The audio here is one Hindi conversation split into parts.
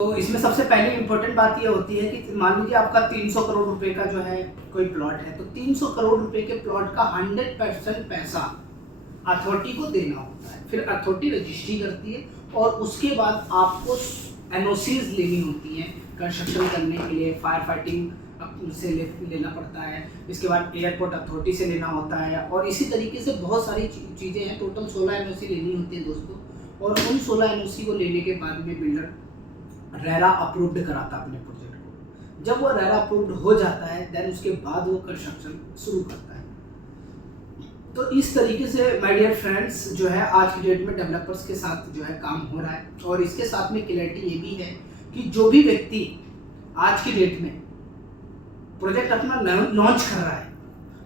तो इसमें सबसे पहले इम्पोर्टेंट बात ये होती है कि मान लीजिए आपका 300 करोड़ रुपए का जो है कोई प्लॉट है, तो 300 करोड़ रुपए के प्लॉट का 100% पैसा अथॉरिटी को देना होता है। फिर अथॉरिटी रजिस्ट्री करती है और उसके बाद आपको एनओसीज लेनी होती हैं कंस्ट्रक्शन करने के लिए, फायर फाइटिंग से लेना पड़ता है, इसके बाद एयरपोर्ट अथॉरिटी से लेना होता है और इसी तरीके से बहुत सारी चीज़ें हैं। टोटल 16 एनओसी लेनी होती है दोस्तों, और उन 16 एनओसी को लेने के बाद में बिल्डर रेरा अप्रूव्ड कराता है अपने प्रोजेक्ट को। जब वो रेरा अप्रूव्ड हो जाता है देन उसके बाद वो कंस्ट्रक्शन शुरू करता है। तो इस तरीके से माय डियर फ्रेंड्स जो है आज की डेट में डेवलपर्स के साथ जो है काम हो रहा है। और इसके साथ में क्लैरिटी ये भी है कि जो भी व्यक्ति आज की डेट में प्रोजेक्ट अपना लॉन्च कर रहा है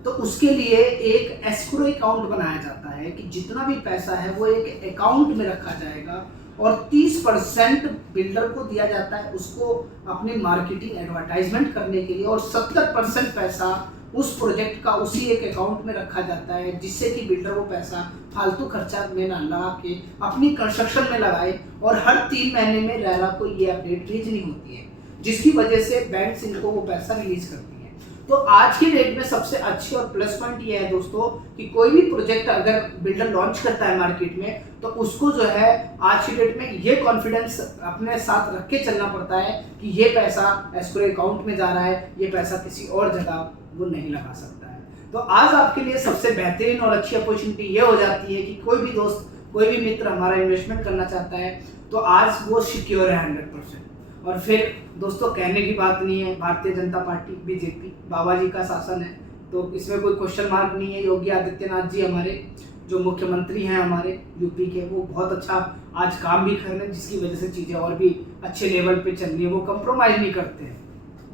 तो उसके लिए एक एस्क्रो अकाउंट बनाया जाता है कि जितना भी पैसा है वो एक अकाउंट में रखा जाएगा और 30% बिल्डर को दिया जाता है उसको अपनी मार्केटिंग एडवर्टाइजमेंट करने के लिए, और 70% पैसा उस प्रोजेक्ट का उसी एक अकाउंट में रखा जाता है जिससे कि बिल्डर वो पैसा फालतू खर्चा में ना लगा के अपनी कंस्ट्रक्शन में लगाए। और हर 3 महीने में रेरा को ये अपडेट भेजनी होती है जिसकी वजह से बैंक इनको वो पैसा रिलीज करती है। तो आज की डेट में सबसे अच्छी और प्लस पॉइंट ये है दोस्तों कि कोई भी प्रोजेक्ट अगर बिल्डर लॉन्च करता है मार्केट में तो उसको जो है आज की डेट में ये कॉन्फिडेंस अपने साथ रख के चलना पड़ता है कि ये पैसा एस्क्रो अकाउंट में जा रहा है, ये पैसा किसी और जगह वो नहीं लगा सकता है। तो आज आपके लिए सबसे बेहतरीन और अच्छी अपॉर्चुनिटी ये हो जाती है कि कोई भी दोस्त, कोई भी मित्र हमारा इन्वेस्टमेंट करना चाहता है तो आज वो सिक्योर है 100%। और फिर दोस्तों कहने की बात नहीं है, भारतीय जनता पार्टी बीजेपी बाबा जी का शासन है तो इसमें कोई क्वेश्चन मार्क नहीं है। योगी आदित्यनाथ जी हमारे जो मुख्यमंत्री हैं हमारे यूपी के, वो बहुत अच्छा आज काम भी कर रहे हैं जिसकी वजह से चीज़ें और भी अच्छे लेवल पे चल रही है, वो कंप्रोमाइज़ नहीं करते हैं।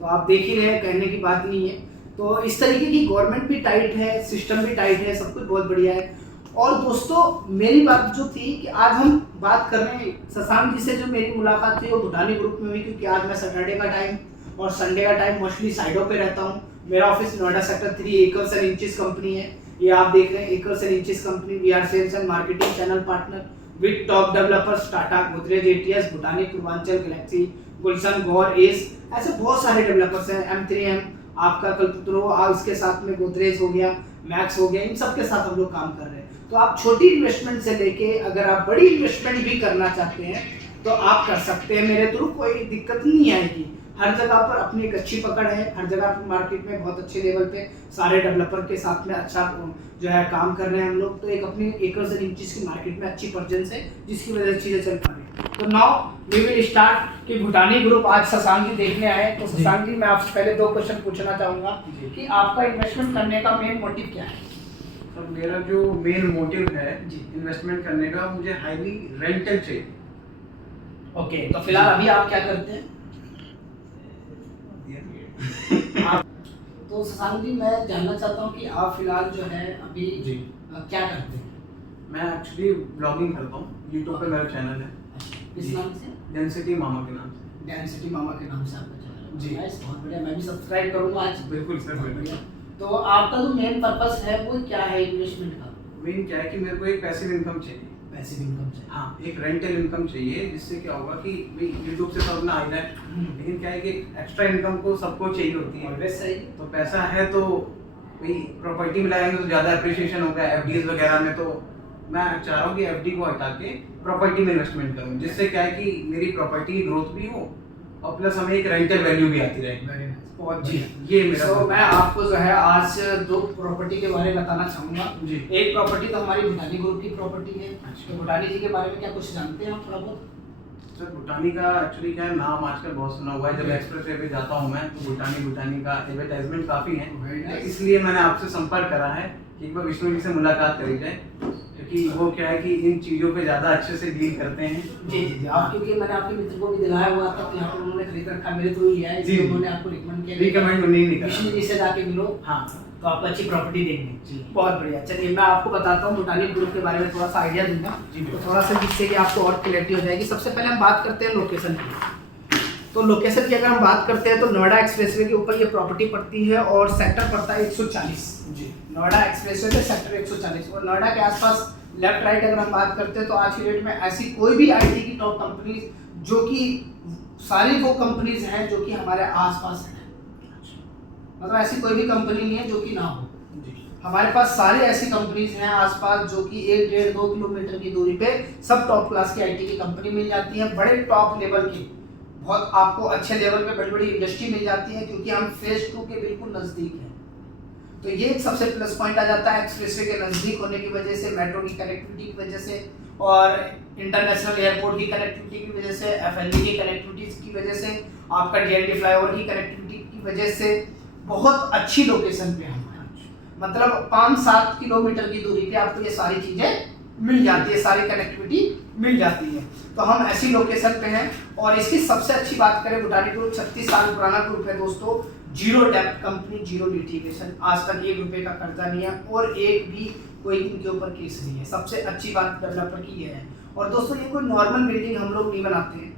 तो आप देख ही रहे हैं, कहने की बात नहीं है। तो इस तरीके की गवर्नमेंट भी टाइट है, सिस्टम भी टाइट है, सब कुछ बहुत बढ़िया है। और दोस्तों मेरी बात जो थी कि आज हम बात कर रहे हैं शशांक जी से, जो मेरी मुलाकात थी वो भूटानी ग्रुप में हुई क्योंकि आज मैं सैटरडे का टाइम और संडे का टाइम मोस्टली साइडों पे रहता हूँ। मेरा office Noida sector 3 Acres and Inches company है, ये आप देख रहे हैं Acres and Inches company. We are sales and marketing channel partner with top developers Tata, Godrej, ATS, Bhutani, Purvanchal, Galaxy, Gulshan, Gaur, एस, ऐसे बहुत सारे डेवलपर्स हैं। M3M आपका कल्पतरू, इसके साथ में गोदरेज हो गया, मैक्स हो गया, इन सब के साथ हम लोग काम कर रहे हैं। तो आप छोटी इन्वेस्टमेंट से लेके अगर आप बड़ी इन्वेस्टमेंट भी करना चाहते हैं तो आप कर सकते हैं मेरे थ्रू, कोई दिक्कत नहीं आएगी। हर जगह पर अपनी एक अच्छी पकड़ है, हर जगह पर मार्केट में बहुत अच्छे लेवल पे सारे डेवलपर के साथ में अच्छा जो है काम कर रहे हैं हम लोग। तो एक अपनी एकर्स एंड इंचेस की मार्केट में अच्छी प्रेजेंस है जिसकी वजह से चीज़ें चल पा रही हैं। तो नाउ वी विल स्टार्ट कि भूटानी ग्रुप आज शशांक जी देखने आए। तो शशांक जी मैं आपसे पहले 2 क्वेश्चन पूछना चाहूँगा कि आपका इन्वेस्टमेंट करने का मेन मोटिव क्या है? सर मेरा जो मेन मोटिव है इन्वेस्टमेंट करने का, मुझे हाईली रेंटल चाहिए। ओके, तो फिलहाल अभी आप क्या करते हैं? तो शशांक जी मैं जानना चाहता हूँ कि आप फिलहाल जो है अभी क्या करते हैं? मैं एक्चुअली ब्लॉगिंग करता हूँ, यूट्यूब पे मेरा चैनल है। किस नाम से? डेंसिटी मामा के नाम से। डेंसिटी मामा के नाम से आपका चैनल है? जी बहुत बढ़िया, मैं भी सब्सक्राइब करूँगा आज। बिल्कुल सर, बढ़िया। तो आपका जो मेन पर्पस है वो क्या है इन्वेस्टमेंट का? मेन क्या है कि मेरे को एक पैसिव इनकम चाहिए। पैसिव इनकम चाहिए? हाँ, एक रेंटल इनकम चाहिए जिससे क्या होगा कि यूट्यूब से सब अपना आ रहा है, लेकिन क्या है कि एक्स्ट्रा इनकम को सबको चाहिए होती है। ऑलवेज सही। तो पैसा है तो भाई प्रॉपर्टी में लगाएंगे तो ज़्यादा अप्रिसिएशन होगा, एफडीज वगैरह में। तो मैं चाह रहा हूँ कि एफडी को हटा के प्रॉपर्टी में इन्वेस्टमेंट करूँ जिससे क्या है कि मेरी प्रॉपर्टी की ग्रोथ भी हो और प्लस हमें एक रेंटल वैल्यू भी आती रहे। जी, ये मेरा मैं आपको जो है आज 2 प्रॉपर्टी के बारे में बताना चाहूँगा। जी। एक प्रॉपर्टी तो हमारी भूटानी ग्रुप की प्रॉपर्टी है। अच्छा। तो भूटानी जी के बारे में क्या कुछ जानते हैं आप थोड़ा बहुत? सर भूटानी का एक्चुअली क्या है, नाम आजकल बहुत सुना हुआ है। जब एक्सप्रेस वे पे जाता हूँ मैं तो भूटानी का एडवर्टाइजमेंट काफ़ी है, इसलिए मैंने आपसे संपर्क करा है कि एक बार विष्णु जी से मुलाकात करी जाए, क्योंकि वो क्या है कि इन चीज़ों पे ज़्यादा अच्छे से डील करते हैं। जी जी जी, आप क्योंकि मैंने आपके मित्र को भी दिलाया हुआ था तो यहाँ पर उन्होंने खरीद रखा, मेरे थ्रू लिया है, इसलिए उन्होंने आपको रिकमेंड किया। रिकमेंड नहीं करा। विष्णु जी से जाके मिलो, हाँ, तो आपको अच्छी प्रॉपर्टी देंगे। बहुत बढ़िया। चलिए मैं आपको बताता हूँ भूटानी ग्रुप के बारे में थोड़ा सा आइडिया दूंगा, तो थोड़ा सा जिससे कि आपको और क्लियरिटी हो जाएगी। सबसे पहले हम बात करते हैं लोकेशन की। तो लोकेशन की अगर हम बात करते हैं तो नोएडा एक्सप्रेसवे के ऊपर ये प्रॉपर्टी पड़ती है और सेक्टर पड़ता है 140। जी, नोएडा एक्सप्रेसवे पे सेक्टर 140। और नोएडा के आसपास लेफ्ट राइट अगर हम बात करते हैं तो आज की डेट में ऐसी कोई भी आईटी की टॉप कंपनी जो कि सारी वो कंपनीज हैं जो कि हमारे आसपास हैं, मतलब ऐसी कोई भी कंपनी नहीं है जो कि ना हो। हमारे पास सारी ऐसी कंपनीज हैं आसपास जो कि 1-1.5-2 किलोमीटर की दूरी पे सब टॉप क्लास की आईटी की कंपनी मिल जाती है, बड़े टॉप लेवल की, बहुत आपको अच्छे लेवल पे बड़ी बड़ी इंडस्ट्री मिल जाती है, क्योंकि हम फेज 2 के बिल्कुल नज़दीक हैं। तो ये एक सबसे प्लस पॉइंट आ जाता है एक्सप्रेसवे के नज़दीक होने की वजह से, मेट्रो की कनेक्टिविटी की वजह से, और इंटरनेशनल एयरपोर्ट की कनेक्टिविटी की वजह से, एफएलडी की कनेक्टिविटी की वजह से, आपका डीएलडी फ्लाईओवर की कनेक्टिविटी की वजह से बहुत अच्छी लोकेशन पे हम हैं। मतलब 5-7 किलोमीटर की दूरी पे आपको ये सारी चीज़ें मिल जाती है, सारी कनेक्टिविटी मिल जाती है। तो हम ऐसी लोकेशन पे हैं। और इसकी सबसे अच्छी बात करें, भूटानी ग्रुप 36 साल पुराना ग्रुप है दोस्तों, जीरो डेब्ट कंपनी, जीरो लिटिगेशन, आज तक 1 रुपये का कर्जा नहीं है और एक भी कोई इनके ऊपर केस नहीं है। सबसे अच्छी बात डेवलपर की ये है। और दोस्तों ये कोई नॉर्मल बिल्डिंग हम लोग नहीं बनाते हैं,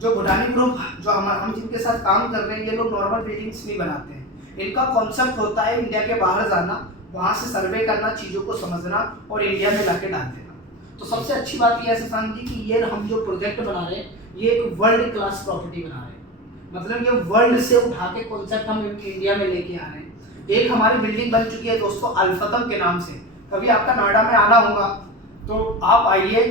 जो भूटानी ग्रुप जो हम जिनके साथ काम कर रहे हैं, ये लोग नॉर्मल बिल्डिंग्स नहीं बनाते हैं। इनका कॉन्सेप्ट होता है इंडिया के बाहर जाना, वहाँ से सर्वे करना, चीज़ों को समझना और इंडिया में लाके डाल देना। तो सबसे अच्छी बात यह है शशांक जी कि ये हम जो प्रोजेक्ट बना रहे हैं, ये एक वर्ल्ड क्लास प्रॉपर्टी बना रहे हैं। मतलब ये वर्ल्ड से उठा के कॉन्सेप्ट हम इंडिया में लेके आ रहे हैं। एक हमारी बिल्डिंग बन चुकी है दोस्तों अल्फतम के नाम से, कभी आपका नोएडा में आना होगा तो आप आइए।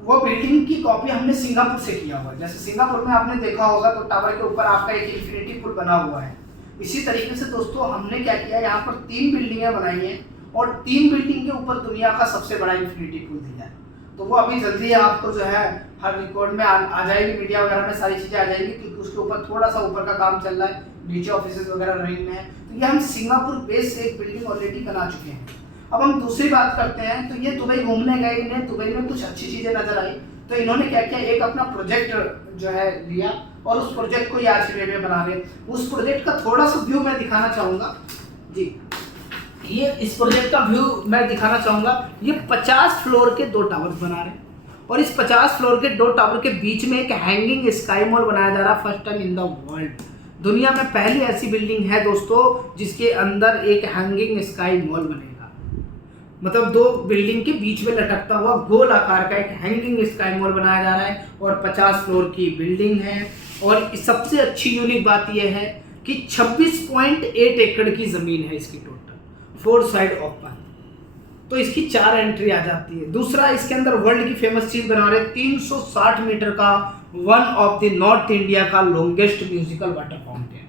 वो बिल्डिंग की कॉपी हमने सिंगापुर से किया हुआ है। जैसे सिंगापुर में आपने देखा होगा तो टावर के ऊपर आपका एक इंफिनिटी पुल बना हुआ है, इसी तरीके से दोस्तों हमने क्या किया, यहाँ पर 3 बिल्डिंगें बनाई हैं और 3 बिल्डिंग के ऊपर दुनिया का सबसे बड़ा इंफिनिटी पुल दिया है। तो वो अभी जल्दी आपको जो है हर रिकॉर्ड में आ जाएगी, मीडिया वगैरह में सारी चीज़ें आ जाएगी, क्योंकि उसके ऊपर थोड़ा सा ऊपर का काम चल रहा है, नीचे ऑफिसेज वगैरह रनिंग में है। तो ये हम सिंगापुर बेस एक बिल्डिंग ऑलरेडी बना चुके हैं। अब हम दूसरी बात करते हैं, तो ये दुबई घूमने गए, इन्हें दुबई में कुछ अच्छी चीज़ें नजर आई, तो इन्होंने क्या किया, एक अपना प्रोजेक्ट जो है लिया और उस प्रोजेक्ट को ये आज की डेट में बना रहे। उस प्रोजेक्ट का थोड़ा सा व्यू मैं दिखाना चाहूँगा जी। ये इस प्रोजेक्ट का व्यू मैं दिखाना चाहूँगा। ये 50 फ्लोर के 2 टावर्स बना रहे हैं और इस 50 फ्लोर के 2 टावर के बीच में एक हैंगिंग स्काई मॉल बनाया जा रहा है, first time in the world. दुनिया में पहली ऐसी बिल्डिंग है दोस्तों जिसके अंदर एक हैंगिंग स्काई मॉल बनेगा। मतलब 2 बिल्डिंग के बीच में लटकता हुआ गोल आकार का एक हैंगिंग स्काई मॉल बनाया जा रहा है और 50 फ्लोर की बिल्डिंग है। और सबसे अच्छी यूनिक बात यह है कि 26.8 एकड़ की ज़मीन है इसकी टोटल, 4 साइड ओपन। तो इसकी 4 एंट्री आ जाती है। दूसरा, इसके अंदर वर्ल्ड की फेमस चीज़ बना रहे 360 मीटर का one of the north India का लॉन्गेस्ट म्यूजिकल वाटर फाउंटेन,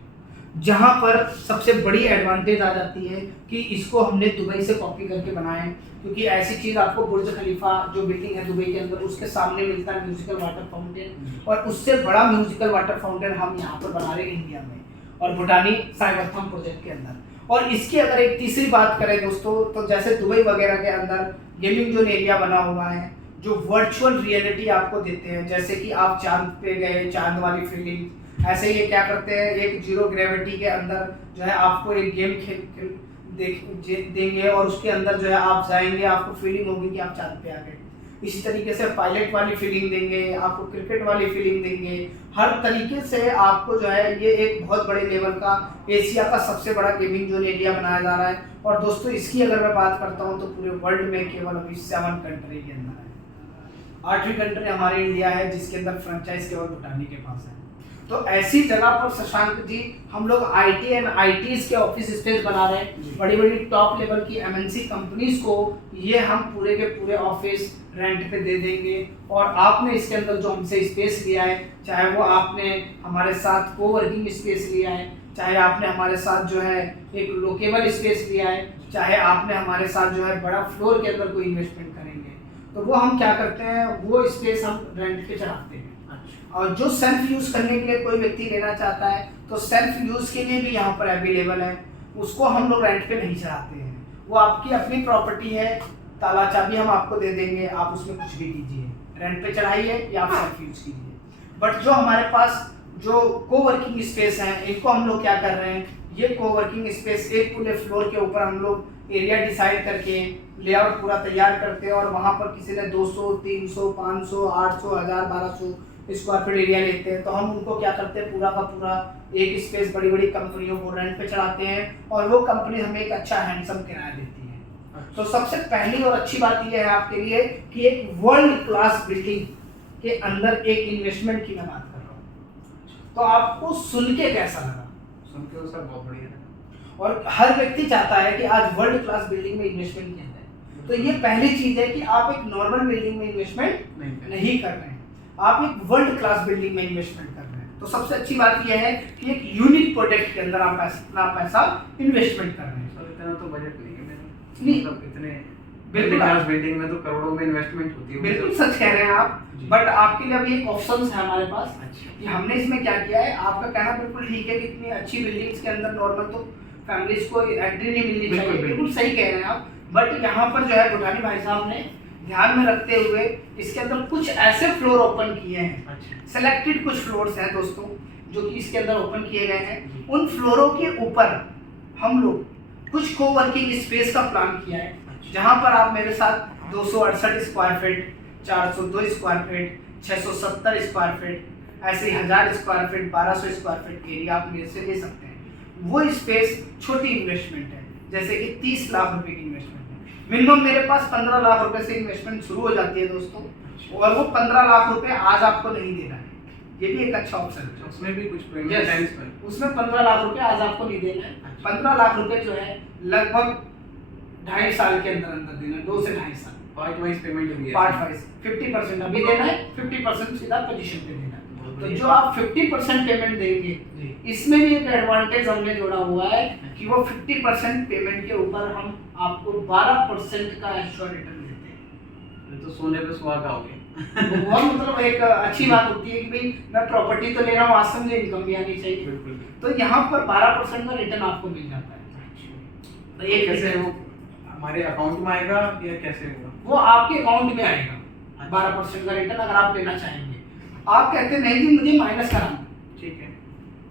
जहाँ पर सबसे बड़ी एडवांटेज आ जाती है कि इसको हमने दुबई से कॉपी करके बनाया है, क्योंकि ऐसी चीज़ आपको बुर्ज खलीफा जो बिल्डिंग है दुबई के अंदर उसके सामने मिलता है म्यूजिकल वाटर फाउंटेन, और उससे बड़ा म्यूजिकल वाटर फाउंटेन हम यहाँ पर बना रहे हैं इंडिया में और भूटानी साइबरथम प्रोजेक्ट के अंदर। और इसकी अगर एक तीसरी बात करें दोस्तों, तो जैसे दुबई वगैरह के अंदर गेमिंग जोन एरिया बना हुआ है जो वर्चुअल रियलिटी आपको देते हैं, जैसे कि आप चांद पे गए, चांद वाली फीलिंग। ऐसे ये क्या करते हैं, एक जीरो ग्रेविटी के अंदर जो है आपको एक गेम देंगे और उसके अंदर जो है आप जाएंगे, आपको फीलिंग होगी कि आप चांद पे आ गए। इसी तरीके से पायलट वाली फीलिंग देंगे, आपको क्रिकेट वाली फीलिंग देंगे। हर तरीके से आपको जो है ये एक बहुत बड़े लेवल का एशिया का सबसे बड़ा गेमिंग जोन एरिया बनाया जा रहा है। और दोस्तों इसकी अगर मैं बात करता हूँ तो पूरे वर्ल्ड में केवल अभी 7 कंट्री के अंदर है। 8वीं कंट्री हमारी इंडिया है जिसके अंदर फ्रेंचाइज केवल भूटानी के पास है। तो ऐसी जगह पर शशांक जी हम लोग आईटी एंड आईटीज के ऑफिस स्पेस बना रहे हैं। बड़ी बड़ी टॉप लेवल की एमएनसी कंपनीज को ये हम पूरे के पूरे ऑफिस रेंट पे दे देंगे। और आपने इसके अंदर जो हमसे स्पेस लिया है, चाहे वो आपने हमारे साथ कोवर्किंग स्पेस लिया है, चाहे आपने हमारे साथ जो है एक लोकेबल स्पेस लिया है, चाहे आपने हमारे साथ जो है बड़ा फ्लोर के अंदर कोई इन्वेस्टमेंट करेंगे, तो वो हम क्या करते हैं, वो स्पेस हम रेंट पे चढ़ाते हैं। और जो सेल्फ यूज करने के लिए कोई व्यक्ति लेना चाहता है तो सेल्फ यूज के लिए भी यहाँ पर अवेलेबल है, उसको हम लोग रेंट पे नहीं चढ़ाते हैं। वो आपकी अपनी प्रॉपर्टी है, ताला चाबी हम आपको दे देंगे, आप उसमें कुछ भी कीजिए, रेंट पे चढ़ाइए या आप सेल्फ यूज कीजिए। बट जो हमारे पास जो कोवर्किंग स्पेस है, इनको हम लोग क्या कर रहे हैं, ये कोवर्किंग स्पेस एक पूरे फ्लोर के ऊपर हम लोग एरिया डिसाइड करके लेआउट पूरा तैयार करते हैं और वहाँ पर किसी ने 200, 300, 500, 800, 1000, 1200 स्क्वायर फीट एरिया लेते हैं, तो हम उनको क्या करते हैं, पूरा का पूरा एक स्पेस बड़ी बड़ी कंपनियों को रेंट पे चढ़ाते हैं और वो कंपनी हमें एक अच्छा हैंडसम किराया देती है। तो सबसे पहली और अच्छी बात यह है आपके लिए कि एक वर्ल्ड क्लास बिल्डिंग के अंदर एक इन्वेस्टमेंट की मैं बात कर रहा हूँ। तो आपको सुन के कैसा लगा? सुन के तो सर बहुत बढ़िया लगा। और हर व्यक्ति चाहता है कि आज वर्ल्ड क्लास बिल्डिंग में इन्वेस्टमेंट किया जाए। तो ये पहली चीज है कि आप एक नॉर्मल बिल्डिंग में इन्वेस्टमेंट नहीं कर रहे हैं, आप एक वर्ल्ड क्लास बिल्डिंग में इन्वेस्टमेंट कर रहे हैं। तो सबसे अच्छी बात यह है कि एक यूनिक प्रोडक्ट के अंदर आप अपना पैसा इन्वेस्टमेंट कर रहे हैं। सर इतना तो बजट नहीं है मेरा, नहीं। मतलब इतने बिल्कुल क्लास बिल्डिंग में तो करोड़ों में इन्वेस्टमेंट होती है। बिल्कुल सच कह रहे हैं आप, जी। बट आपके लिए अभी एक ऑप्शन है हमारे पास अच्छा। कि हमने इसमें क्या किया है। आपका कहना बिल्कुल ठीक है कि इतनी अच्छी बिल्डिंग्स के अंदर नॉर्मल तो फैमिलीज को एंट्री नहीं मिलनी बिल्कुल, चाहिए, बिल्कुल। बिल्कुल सही कह रहे हैं आप। बट यहाँ पर जो है भूटानी भाई साहब ने ध्यान में रखते हुए इसके अंदर कुछ ऐसे फ्लोर ओपन किए हैं, अच्छा। सिलेक्टेड कुछ फ्लोर्स हैं दोस्तों जो कि इसके अंदर ओपन किए गए हैं। जी। उन फ्लोरों के ऊपर हम लोग कुछ कोवर्किंग स्पेस का प्लान किया है, अच्छा। जहां पर आप मेरे साथ 268 square feet, 402 square feet, 670 square feet, ऐसे ही 1000 square feet, 1200 square feet area आप मेरे से ले सकते हैं। वो स्पेस छोटी इन्वेस्टमेंट है, जैसे कि 30 लाख रुपए की इन्वेस्टमेंट है। मिनिमम मेरे पास 15 लाख रुपए से इन्वेस्टमेंट शुरू हो जाती है दोस्तों, और वो 15 लाख रुपए आज आपको नहीं देना है, ये भी एक अच्छा ऑप्शन है। उसमें भी कुछ पेमेंट Yes, है इसमें? उसमें 15 लाख रुपए आज आपको नहीं देना है। अच्छा। 15 लाख रुपए जो है लगभग 2.5 साल के अंदर अंदर देना है, 2 से 2.5 साल। पार्ट वाइज पेमेंट भी है? पार्ट वाइज 50% अभी देना है, 50% सीधा पोजीशन पे देना है। बहुत तो बढ़िया। जो आप 50% पेमेंट देंगे, जी। इसमें भी एक एडवांटेज हमने जोड़ा हुआ है कि वो 50% पेमेंट के ऊपर हम आपको 12% का एक्स्ट्रा रिटर्न देते हैं। ये तो सोने पे सुहागा हो गया। वो मतलब एक अच्छी बात होती है कि भाई मैं प्रॉपर्टी तो ले रहा हूँ, आज से मुझे इनकम भी आनी चाहिए। बिल्कुल। तो यहाँ पर 12% का रिटर्न आपको मिल जाता है। तो ये एक कैसे वो हमारे अकाउंट में आएगा या कैसे होगा? वो आपके अकाउंट में आएगा 12% का रिटर्न अगर आप लेना चाहेंगे। आप कहते नहीं कि मुझे माइनस कराना, ठीक है,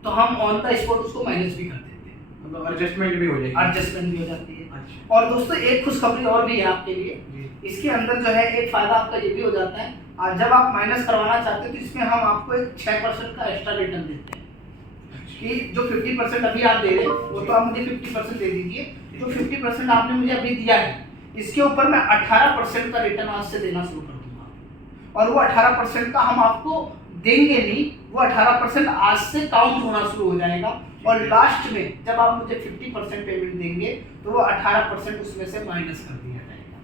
तो हम ऑन द स्पॉट उसको माइनस भी कर देते हैं, मतलब एडजस्टमेंट भी हो जाएगी। एडजस्टमेंट भी हो जाती है। अच्छा। और दोस्तों एक खुशखबरी और भी है आपके लिए, जी। इसके अंदर जो है एक फायदा आपका ये भी हो जाता है, आज जब आप माइनस करवाना चाहते हैं तो इसमें हम आपको एक 6% का एक्स्ट्रा रिटर्न देते हैं कि जो 50% अभी आप दे रहे हैं वो तो आप मुझे 50% दे दीजिए, जो 50% आपने मुझे अभी दिया है इसके ऊपर मैं 18% का रिटर्न आज से देना शुरू कर दूंगा। और वो 18% का हम आपको देंगे नहीं, वो 18% आज से काउंट होना शुरू हो जाएगा, और लास्ट में जब आप मुझे 50% पेमेंट देंगे तो वो 18% उसमें से माइनस कर दिया जाएगा।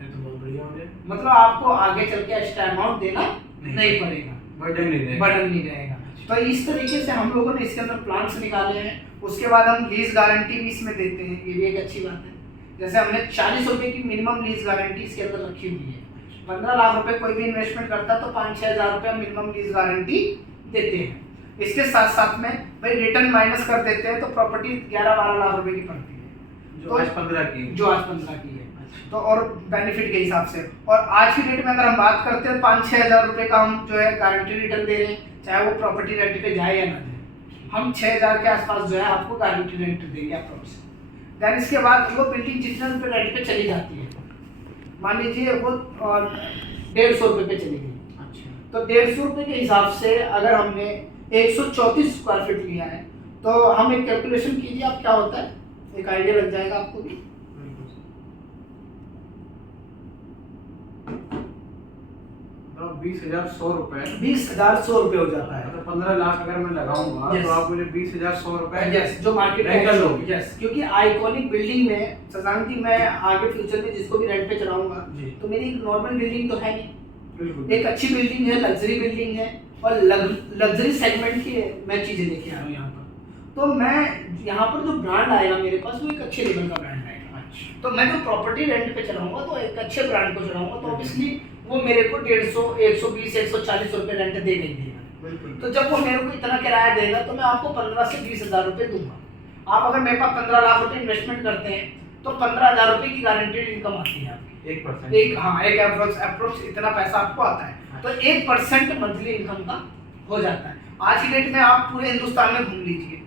ये तो बहुत बढ़िया हो गया, मतलब आपको आगे चल के एक्स्ट्रा अमाउंट देना नहीं पड़ेगा, बर्डन नहीं रहेगा। बर्डन नहीं रहेगा। तो इस तरीके से हम लोगों ने इसके अंदर प्लान्स निकाले हैं। उसके बाद हम लीज गारंटी भी इसमें देते हैं, ये भी एक अच्छी बात है। जैसे हमने 40 रुपए की मिनिमम लीज गारंटी इसके अंदर रखी हुई है। 15 लाख रुपए कोई भी इन्वेस्टमेंट करता है तो 5-6 हज़ार रुपये मिनिमम लीज गारंटी देते हैं। इसके साथ साथ में भाई रिटर्न माइनस कर देते हैं तो प्रॉपर्टी 11-12 लाख रुपए की पड़ती है, जो आज 15 की है। जो आज 15 की है। तो और बेनिफिट के हिसाब से, और आज की डेट में अगर हम बात करते हैं 5-6 हज़ार रुपये का हम जो है गारंटी रिटर्न दे रहे हैं, चाहे वो प्रॉपर्टी रेंट पे जाए या ना जाए। हम 6 हज़ार के आसपास जो है आपको गारंटी रेंट देंगे अप्रोक्स। देन इसके बाद वो बिल्डिंग जितने रुपये रेंट पे चली जाती है, मान लीजिए वो 150 रुपये पे चली गई, अच्छा, तो 150 रुपये के हिसाब से अगर हमने 134 स्क्वायर फीट लिया है तो हम एक कैलकुलेशन कीजिए आप क्या होता है, एक आइडिया लग जाएगा आपको भी। 20,100 रुपए। 20,100 रुपये हो जाता है। मतलब 15 लाख अगर मैं लगाऊंगा Yes. तो आप मुझे 20,100 रुपए यस, जो मार्केट रेंटल होगी। यस, क्योंकि आइकॉनिक बिल्डिंग में शशांक जी मैं आगे फ्यूचर में जिसको भी रेंट पे चलाऊंगा जी। तो मेरी एक नॉर्मल बिल्डिंग तो है नहीं, बिल्कुल। एक अच्छी बिल्डिंग है, लग्जरी बिल्डिंग है, और लग्जरी सेगमेंट की मैं चीजें लेके आ रहा हूँ यहाँ पर। तो मैं यहाँ पर जो ब्रांड आएगा मेरे पास वो एक अच्छे लेवल का ब्रांड आएगा। अच्छा, तो मैं जो प्रॉपर्टी रेंट पे चलाऊंगा तो एक अच्छे ब्रांड को चलाऊंगा, तो ऑब्वियसली वो मेरे को 150, 120, 140 रुपये रेंट दे नहीं देगा। बिल्कुल। तो जब वो मेरे को इतना किराया देगा तो मैं आपको 15 से 20 हज़ार रुपये दूंगा। आप अगर मेरे पास 15 लाख रुपए इन्वेस्टमेंट करते हैं तो 15 हज़ार रुपये की गारंटेड इनकम आती है आपकी। 1%। एक अप्रोक्स इतना पैसा आपको आता है, तो 1% मंथली इनकम का हो जाता है। आज की डेट में आप पूरे हिंदुस्तान में घूम लीजिए,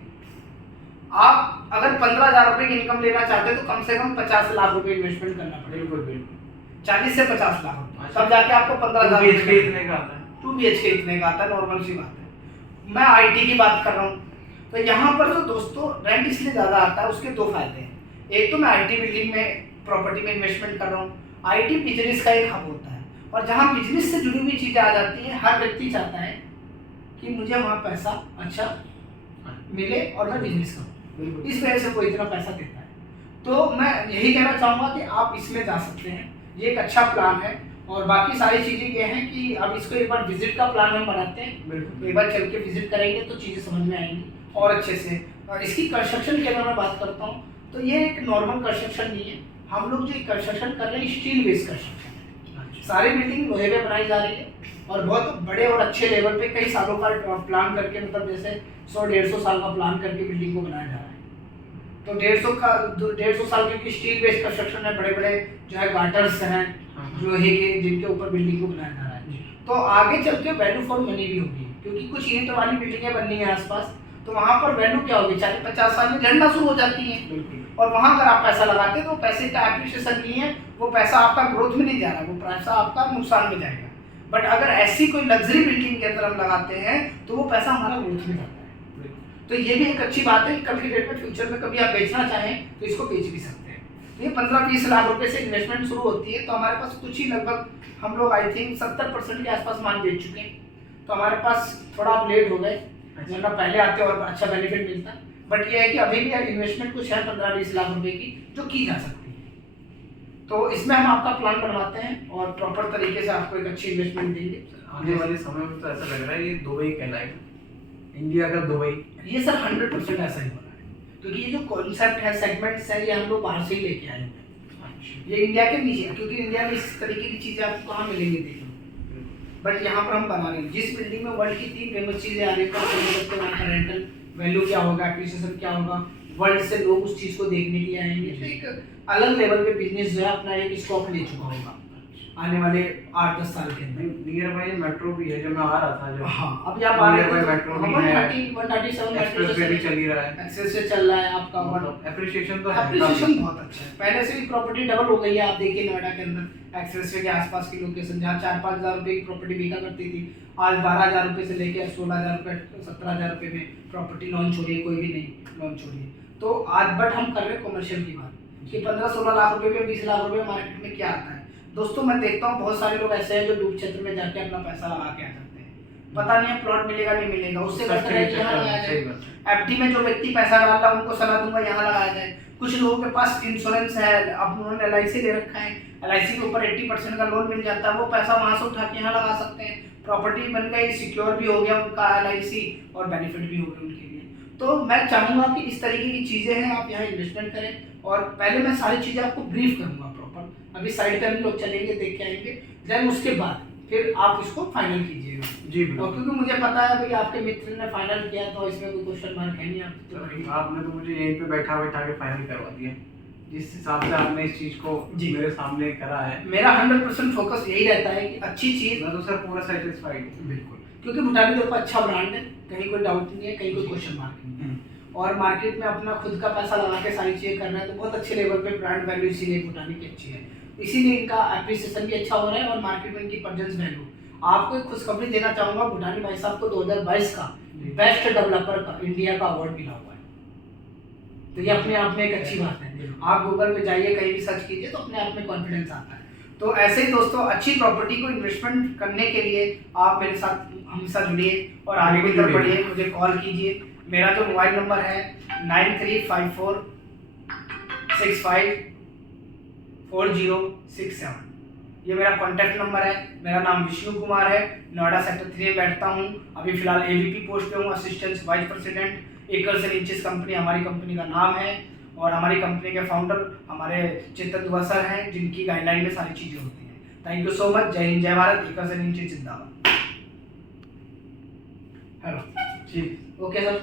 आप अगर 15,000 रुपये की इनकम लेना चाहते हैं तो कम से कम 50 लाख रुपए इन्वेस्टमेंट करना पड़ेगा। बिल्कुल बिल्कुल। 40 से 50 लाख रुपए, तब जाके आपको 15,000 BHK इतने का आता है। 2 BHK इतने का आता है, नॉर्मल सी बात है। मैं IT की बात कर रहा हूँ, तो यहाँ पर जो दोस्तों रेंट इसलिए ज़्यादा आता है उसके 2 फायदे हैं। एक तो मैं IT बिल्डिंग में प्रॉपर्टी में इन्वेस्टमेंट कर रहा हूँ, IT बिजनेस का एक हब होता है, और जहाँ बिजनेस से जुड़ी हुई चीज़ें आ जाती हैं, हर व्यक्ति चाहता है कि मुझे वहाँ पैसा अच्छा मिले और मैं बिजनेस करूँ, इस वजह से वो इतना पैसा देता है। तो मैं यही कहना चाहूँगा कि आप इसमें जा सकते हैं, ये एक अच्छा प्लान है। और बाकी सारी चीज़ें ये हैं कि अब इसको एक बार विजिट का प्लान हम बनाते हैं, बिल्कुल एक बार चल के विजिट करेंगे तो चीज़ें समझ में आएंगी और अच्छे से। और इसकी कंस्ट्रक्शन की अगर मैं बात करता हूँ तो ये एक नॉर्मल कंस्ट्रक्शन नहीं है, हम लोग जो कंस्ट्रक्शन कर रहे हैं स्टील बेस्ड कंस्ट्रक्शन है। सारी बिल्डिंग लोहे पे बनाई जा रही है और बहुत बड़े और अच्छे लेवल पे कई सालों का प्लान करके, मतलब जैसे 100-150 साल का प्लान करके बिल्डिंग को बनाया जा रहा है। तो 150 साल की स्टील बेस्ड कंस्ट्रक्शन है, बड़े बड़े जो है गार्टर्स हैं लोहे के, जिनके ऊपर बिल्डिंग को बनाया जा रहा है। तो आगे चल के वैल्यू फॉर मनी भी होगी, क्योंकि कुछ ईंट वाली बिल्डिंगें बननी है आसपास, तो वहाँ पर वैल्यू क्या होगी, 40-50 साल में झड़ना शुरू हो जाती है। और वहाँ अगर आप पैसा लगाते हैं तो पैसे का एप्रिसिएशन नहीं है, वो पैसा आपका ग्रोथ में नहीं जा रहा है, वो पैसा आपका नुकसान में जाएगा। बट अगर ऐसी कोई लग्जरी बिल्डिंग के अंदर हम लगाते हैं तो वो पैसा हमारा ग्रोथ में जाता है। तो ये भी एक अच्छी बात है, कल की डेट में फ्यूचर में कभी आप बेचना चाहें तो इसको बेच भी सकते हैं। ये 15-20 लाख रुपए से इन्वेस्टमेंट शुरू होती है, तो हमारे पास कुछ ही लगभग हम लोग आई थिंक 70% के आसपास माल बेच चुके हैं। तो हमारे पास थोड़ा आप लेट हो गए, वरना पहले आते और अच्छा बेनिफिट मिलता। बट ये है कि अभी भी इन्वेस्टमेंट कुछ है 15-20 लाख रुपए की जो की जा सकती है। तो इसमें हम आपका प्लान बनवाते हैं और प्रॉपर तरीके से आपको एक अच्छी इन्वेस्टमेंट देंगे। आने वाले समय में तो ऐसा लग रहा है ये दुबई कहलाएगा, इंडिया का दुबई। ये सर 100% ऐसा ही हो रहा है, क्योंकि ये जो कॉन्सेप्ट है, सेगमेंट्स है, ये हम लोग बाहर से ही लेके आए हैं। ये इंडिया के नीचे है, क्योंकि इंडिया में इस तरीके की चीज़ें आपको कहाँ मिलेंगी देखने। बट यहाँ पर हम बना रहे हैं, जिस बिल्डिंग में वर्ल्ड की 3 फेमस चीज़ें आ रही है, तो वहाँ का रेंटल वैल्यू क्या होगा, एप्रिसिएशन क्या होगा, वर्ल्ड से लोग उस चीज़ को देखने के लिए आएंगे। तो एक अलग लेवल पे बिजनेस जो है अपना एक स्कोप ले चुका होगा आने वाले 8-10 साल के अंदर। नियर बाय मेट्रो भी है, जो मैं आ रहा था जो। हाँ, अभी आप आ रहे हैं मेट्रो भी है, 137 एक्सप्रेस वे भी चल ही रहा है, एक्सेस से चल रहा है आपका। एप्रिसिएशन तो है, एप्रिसिएशन बहुत अच्छा है, पहले से भी प्रॉपर्टी डबल हो गई है। आप देखिए नोएडा के अंदर एक्सप्रेस वे के आसपास की लोकेशन जहाँ 4-5 हज़ार रुपये की प्रॉपर्टी बिका करती थी, आज 12,000 रुपये से लेकर 16,000 रुपये 17,000 रुपये में प्रॉपर्टी लॉन्च हो रही है, कोई भी नहीं लॉन्च हो रही है। तो आज बट हम कर रहे हैं कमर्शियल की बात कि 15-16 लाख रुपये में 20 लाख रुपये मार्केट में क्या आता है। दोस्तों मैं देखता हूँ बहुत सारे लोग ऐसे हैं जो डूब क्षेत्र में जाके अपना पैसा लगा के आ जाते हैं, पता नहीं है प्लॉट मिलेगा नहीं मिलेगा, उससे बेहतर है कि यहाँ लगाया जाए। एफडी में जो व्यक्ति पैसा डाल रहा है उनको सलाह दूंगा यहाँ लगाया जाए। कुछ लोगों के पास इंश्योरेंस है, अब उन्होंने LIC ले रखा है, LIC के ऊपर 80% का लोन मिल जाता है, वो पैसा वहाँ से उठा के यहाँ लगा सकते हैं। प्रॉपर्टी बन गई, सिक्योर भी हो गया उनका LIC और बेनिफिट भी हो गया उनके लिए। तो मैं चाहूँगा कि इस तरीके की चीज़ें हैं, आप यहाँ इन्वेस्टमेंट करें। और पहले मैं सारी चीज़ें आपको ब्रीफ करूँगा प्रॉपर, अभी साइड पे हम लोग चलेंगे, देख के आएंगे, देन उसके बाद फिर आप इसको फाइनल कीजिएगा। जी और क्योंकि मुझे पता है भाई आपके मित्र ने फाइनल किया तो इसमें कोई क्वेश्चन मार्क है नहीं। तो आपने तो मुझे यहीं पे बैठा के फाइनल करवा दिया, जिस हिसाब से आपने इस चीज़ को मेरे सामने करा है। मेरा 100% फोकस यही रहता है कि अच्छी चीज़। मैं तो सर पूरा सेटिस्फाइड हूँ। बिल्कुल, क्योंकि भूटानी देखो अच्छा ब्रांड है, कहीं कोई डाउट नहीं है, कहीं कोई क्वेश्चन मार्क नहीं है। और मार्केट में अपना खुद का पैसा लगा के सारी चीज़ें करना है तो बहुत अच्छे लेवल पे ब्रांड वैल्यू इसीलिए भूटानी की अच्छी है, इसीलिए इनका एप्रिसिएशन भी अच्छा हो रहा है और मार्केट में इनकी प्रेजेंस वैल्यू। आपको एक खुशखबरी देना चाहूँगा, भूटानी भाई साहब को 2022 का बेस्ट डेवलपर का इंडिया का अवार्ड मिला हुआ है। तो ये अपने आप में एक अच्छी बात है। आप गूगल पे जाइए, कहीं भी सर्च कीजिए तो अपने आप में कॉन्फिडेंस आता है। तो ऐसे ही दोस्तों अच्छी प्रॉपर्टी को इन्वेस्टमेंट करने के लिए आप मेरे साथ हमेशा जुड़िए और आगे की तरफ बढ़िए, मुझे कॉल कीजिए। मेरा जो मोबाइल नंबर है 9354654067, ये मेरा कॉन्टैक्ट नंबर है। मेरा नाम विष्णु कुमार है, नोएडा सेक्टर 3 में बैठता हूँ। अभी फिलहाल AVP पोस्ट पे हूँ, assistant vice president. Acres and Inches company हमारी कंपनी का नाम है और हमारी कंपनी के फाउंडर हमारे चेतन दुआ सर हैं, जिनकी गाइडलाइन में सारी चीज़ें होती हैं। Thank you so much. जय हिंद, जय भारत। एकर्स एंड इंचेस जिंदाबाद। हेलो, ठीक, ओके सर।